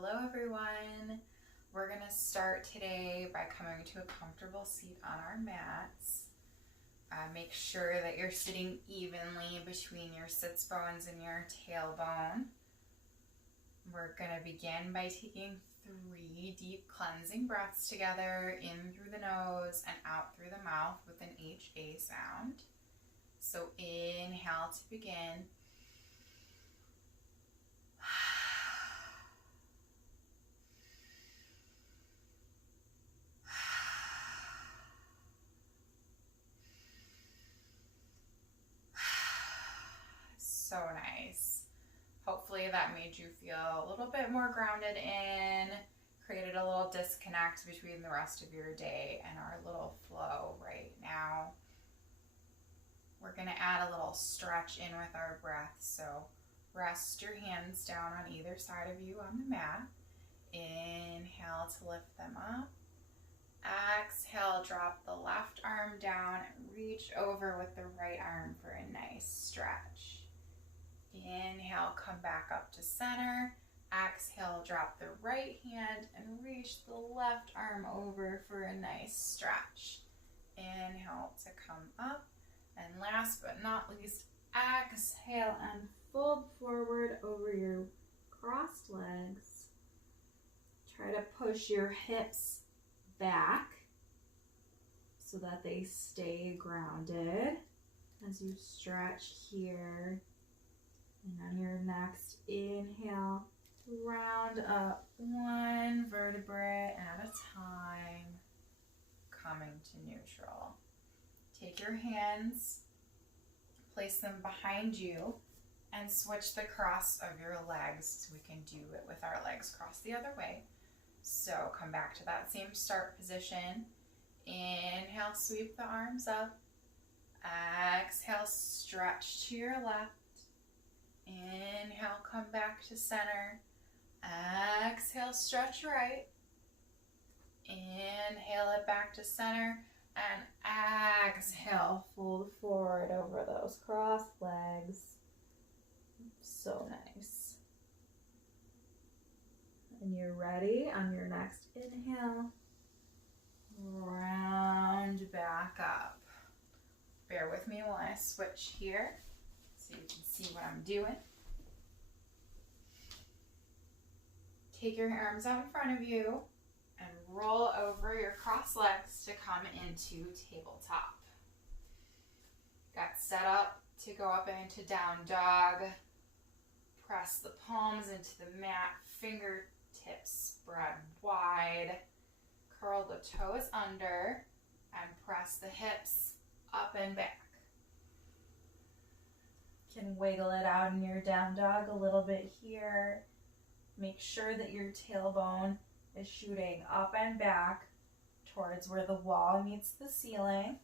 Hello everyone. We're going to start today by coming to a comfortable seat on our mats. Make sure that you're sitting evenly between your sits bones and your tailbone. We're going to begin by taking 3 deep cleansing breaths together, in through the nose and out through the mouth with an HA sound. So inhale to begin. So nice. Hopefully that made you feel a little bit more grounded in, created a little disconnect between the rest of your day and our little flow right now. We're going to add a little stretch in with our breath. So rest your hands down on either side of you on the mat. Inhale to lift them up. Exhale, drop the left arm down and reach over with the right arm for a nice stretch. Inhale, come back up to center. Exhale, drop the right hand and reach the left arm over for a nice stretch. Inhale to come up. And last but not least, exhale and fold forward over your crossed legs. Try to push your hips back so that they stay grounded as you stretch here. And on your next inhale, round up 1 vertebrae at a time, coming to neutral. Take your hands, place them behind you, and switch the cross of your legs so we can do it with our legs crossed the other way. So come back to that same start position. Inhale, sweep the arms up. Exhale, stretch to your left. Inhale, come back to center. Exhale, stretch right. Inhale it back to center. And exhale, fold forward over those crossed legs. So nice. And you're ready on your next inhale. Round back up. Bear with me while I switch here so you can see what I'm doing. Take your arms out in front of you and roll over your crossed legs to come into tabletop. Got set up to go up into down dog. Press the palms into the mat, fingertips spread wide. Curl the toes under and press the hips up and back. You can wiggle it out in your down dog a little bit here. Make sure that your tailbone is shooting up and back towards where the wall meets the ceiling.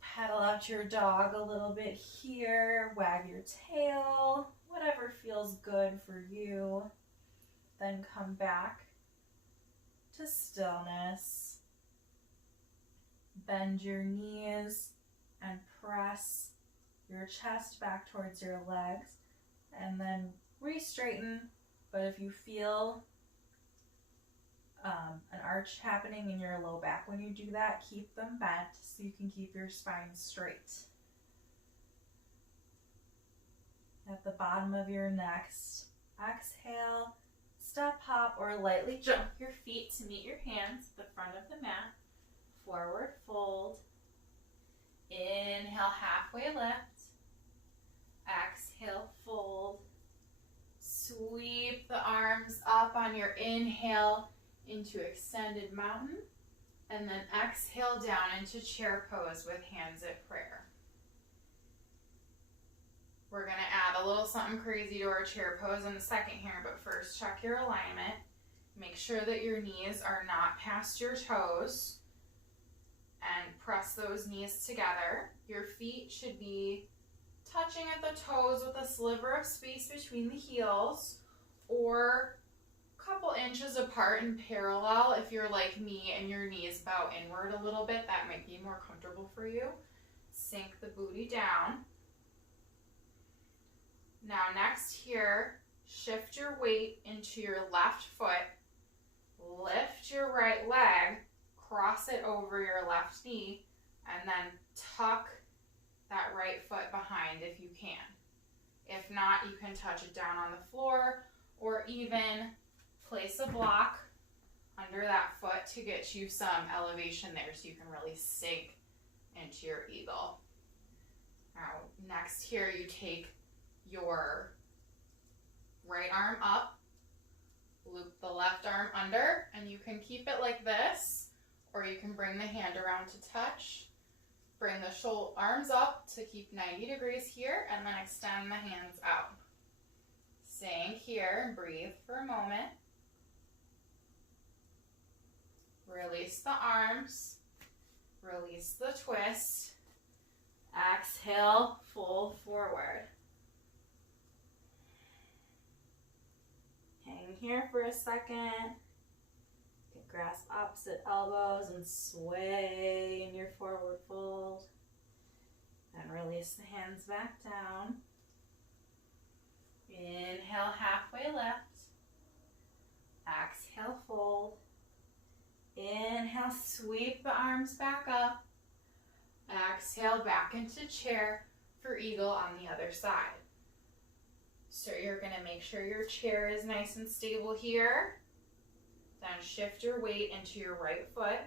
Pedal out your dog a little bit here, wag your tail, whatever feels good for you. Then come back to stillness. Bend your knees and press your chest back towards your legs, and then re-straighten. But if you feel an arch happening in your low back when you do that, keep them bent so you can keep your spine straight. At the bottom of your next exhale, step, hop, or lightly jump your feet to meet your hands at the front of the mat. Forward fold. Inhale, halfway lift. Exhale, fold. Sweep the arms up on your inhale into extended mountain, and then exhale down into chair pose with hands at prayer. We're going to add a little something crazy to our chair pose in a second here, but first check your alignment. Make sure that your knees are not past your toes, and press those knees together. Your feet should be touching at the toes with a sliver of space between the heels, or couple inches apart and parallel. If you're like me and your knees bow inward a little bit, that might be more comfortable for you. Sink the booty down. Now next here, Shift your weight into your left foot, lift your right leg, cross it over your left knee, and then tuck that right foot behind if you can. If not, you can touch it down on the floor or even place a block under that foot to get you some elevation there so you can really sink into your eagle. Now, next here, you take your right arm up, loop the left arm under, and you can keep it like this, or you can bring the hand around to touch. Bring the arms up to keep 90 degrees here, and then extend the hands out. Staying here and breathe for a moment. Release the arms, release the twist. Exhale, fold forward. Hang here for a second. Grasp opposite elbows and sway in your forward fold. Then release the hands back down. Inhale, halfway lift. Exhale, fold. Inhale, sweep the arms back up. Exhale, back into chair for eagle on the other side. So you're going to make sure your chair is nice and stable here. Then shift your weight into your right foot,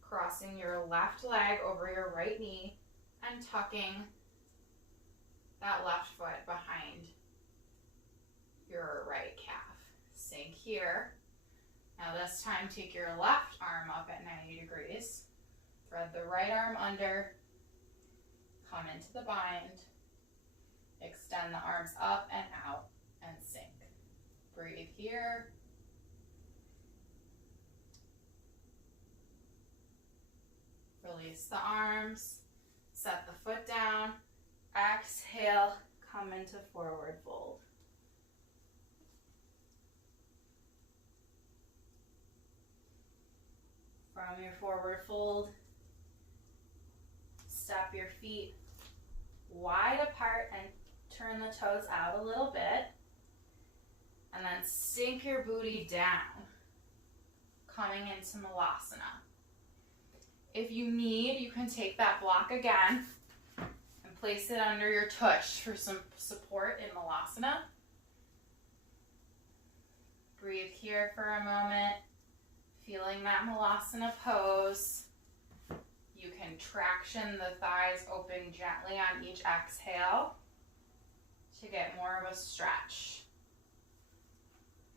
crossing your left leg over your right knee and tucking that left foot behind your right calf. Sink here. Now this time take your left arm up at 90 degrees. Thread the right arm under, come into the bind, extend the arms up and out and sink. Breathe here. Release the arms, set the foot down, exhale, come into forward fold. From your forward fold, step your feet wide apart and turn the toes out a little bit. And then sink your booty down, coming into Malasana. If you need, you can take that block again and place it under your tush for some support in Malasana. Breathe here for a moment, feeling that Malasana pose. You can traction the thighs open gently on each exhale to get more of a stretch.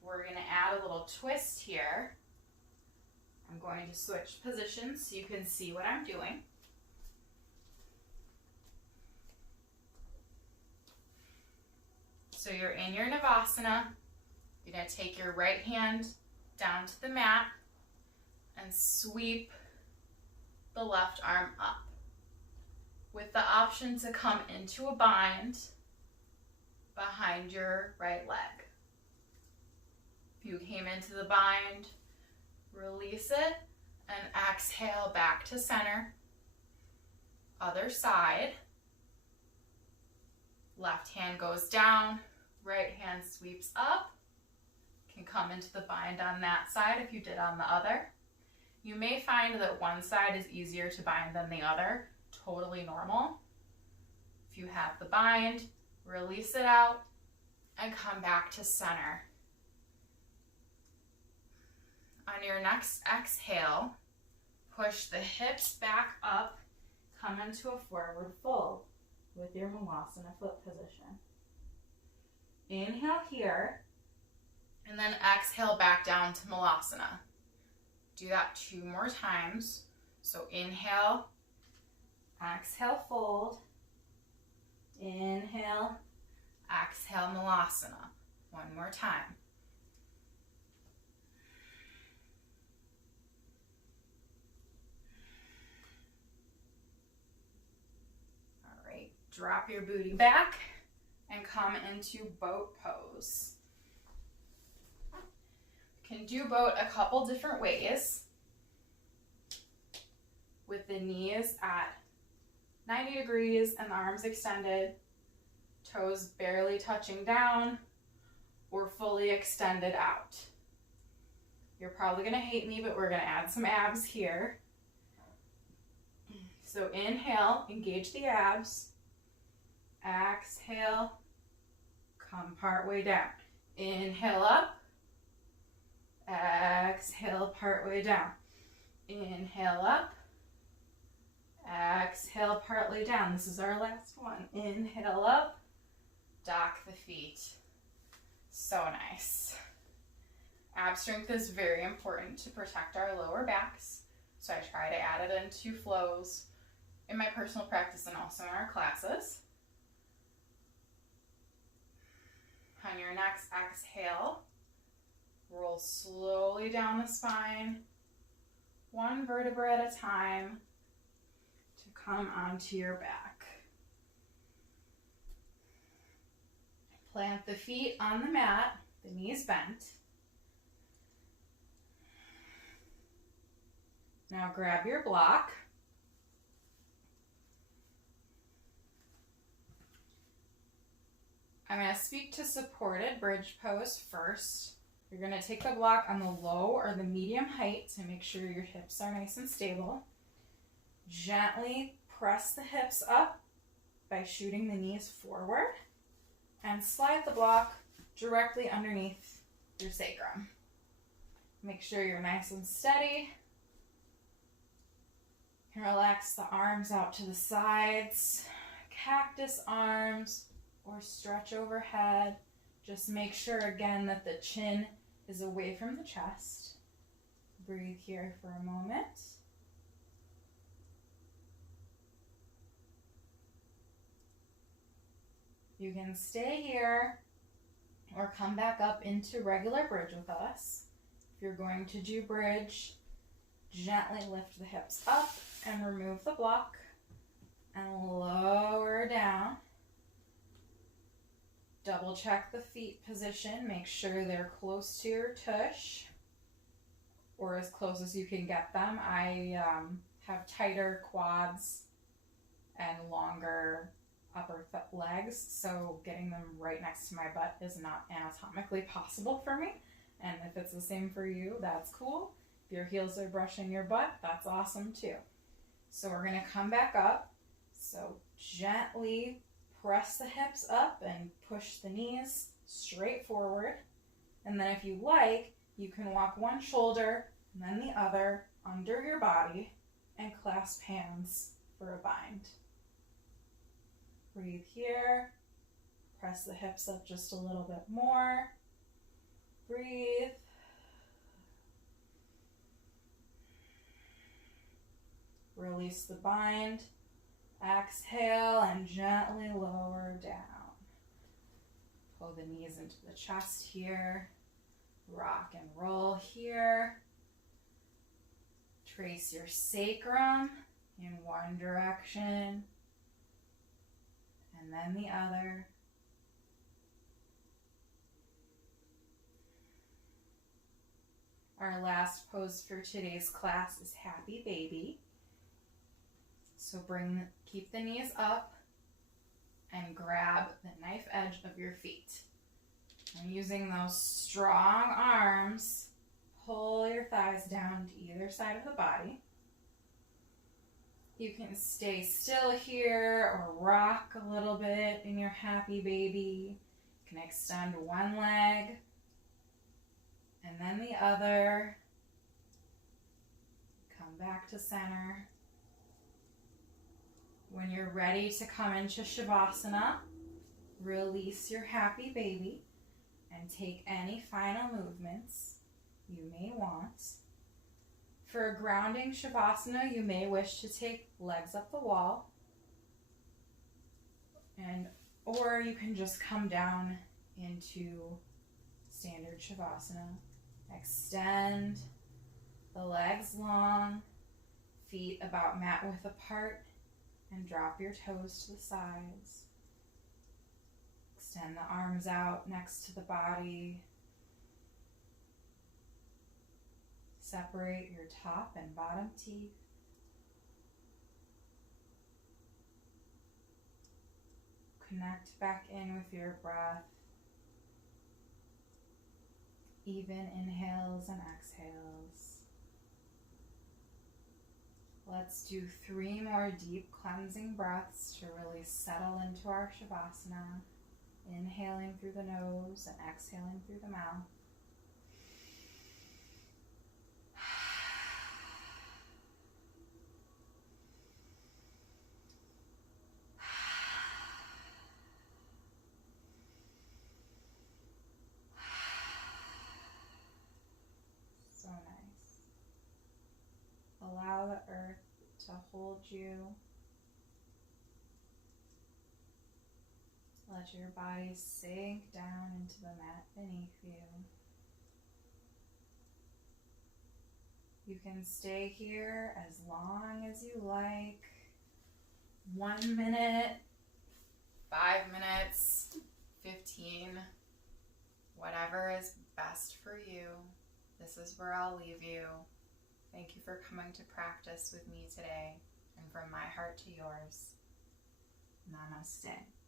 We're going to add a little twist here. I'm going to switch positions so you can see what I'm doing. So you're in your Navasana. You're going to take your right hand down to the mat and sweep the left arm up with the option to come into a bind behind your right leg. If you came into the bind, release it and exhale back to center. Other side. Left hand goes down, right hand sweeps up. Can come into the bind on that side if you did on the other. You may find that one side is easier to bind than the other. Totally normal. If you have the bind, release it out and come back to center. On your next exhale, push the hips back up, come into a forward fold with your Malasana foot position. Inhale here, and then exhale back down to Malasana. Do that 2 more times. So inhale, exhale, fold. Inhale, exhale, Malasana. 1 more time. Drop your booty back and come into boat pose. You can do boat a couple different ways. With the knees at 90 degrees and the arms extended, toes barely touching down, or fully extended out. You're probably gonna hate me, but we're gonna add some abs here. So inhale, engage the abs. Exhale, come part way down. Inhale up. Exhale, part way down. Inhale up. Exhale, partly down. This is our last one. Inhale up. Dock the feet. So nice. Ab strength is very important to protect our lower backs. So I try to add it into flows in my personal practice and also in our classes. On your next exhale, roll slowly down the spine, one vertebra at a time, to come onto your back. Plant the feet on the mat, the knees bent. Now grab your block. I'm going to speak to supported bridge pose first. You're going to take the block on the low or the medium height to make sure your hips are nice and stable. Gently press the hips up by shooting the knees forward and slide the block directly underneath your sacrum. Make sure you're nice and steady. And relax the arms out to the sides, cactus arms, or stretch overhead. Just make sure again that the chin is away from the chest. Breathe here for a moment. You can stay here or come back up into regular bridge with us. If you're going to do bridge, gently lift the hips up and remove the block and lower down. Double check the feet position. Make sure they're close to your tush or as close as you can get them. I have tighter quads and longer upper legs, so getting them right next to my butt is not anatomically possible for me. And if it's the same for you, that's cool. If your heels are brushing your butt, that's awesome too. So we're going to come back up. So gently press the hips up and push the knees straight forward. And then if you like, you can walk one shoulder and then the other under your body and clasp hands for a bind. Breathe here. Press the hips up just a little bit more. Breathe. Release the bind. Exhale and gently lower down. Pull the knees into the chest here. Rock and roll here. Trace your sacrum in one direction and then the other. Our last pose for today's class is Happy Baby. So keep the knees up and grab the knife edge of your feet. And using those strong arms, pull your thighs down to either side of the body. You can stay still here or rock a little bit in your Happy Baby. You can extend one leg and then the other. Come back to center. When you're ready to come into Shavasana, release your Happy Baby and take any final movements you may want. For a grounding Shavasana, you may wish to take legs up the wall, or you can just come down into standard Shavasana. Extend the legs long, feet about mat width apart, and drop your toes to the sides. Extend the arms out next to the body. Separate your top and bottom teeth. Connect back in with your breath. even inhales and exhales. Let's do 3 more deep cleansing breaths to really settle into our Shavasana. Inhaling through the nose and exhaling through the mouth. So nice. Allow the earth to hold you. Let your body sink down into the mat beneath you. You can stay here as long as you like. 1 minute, 5 minutes, 15, whatever is best for you. This is where I'll leave you. Thank you for coming to practice with me today, and from my heart to yours, namaste.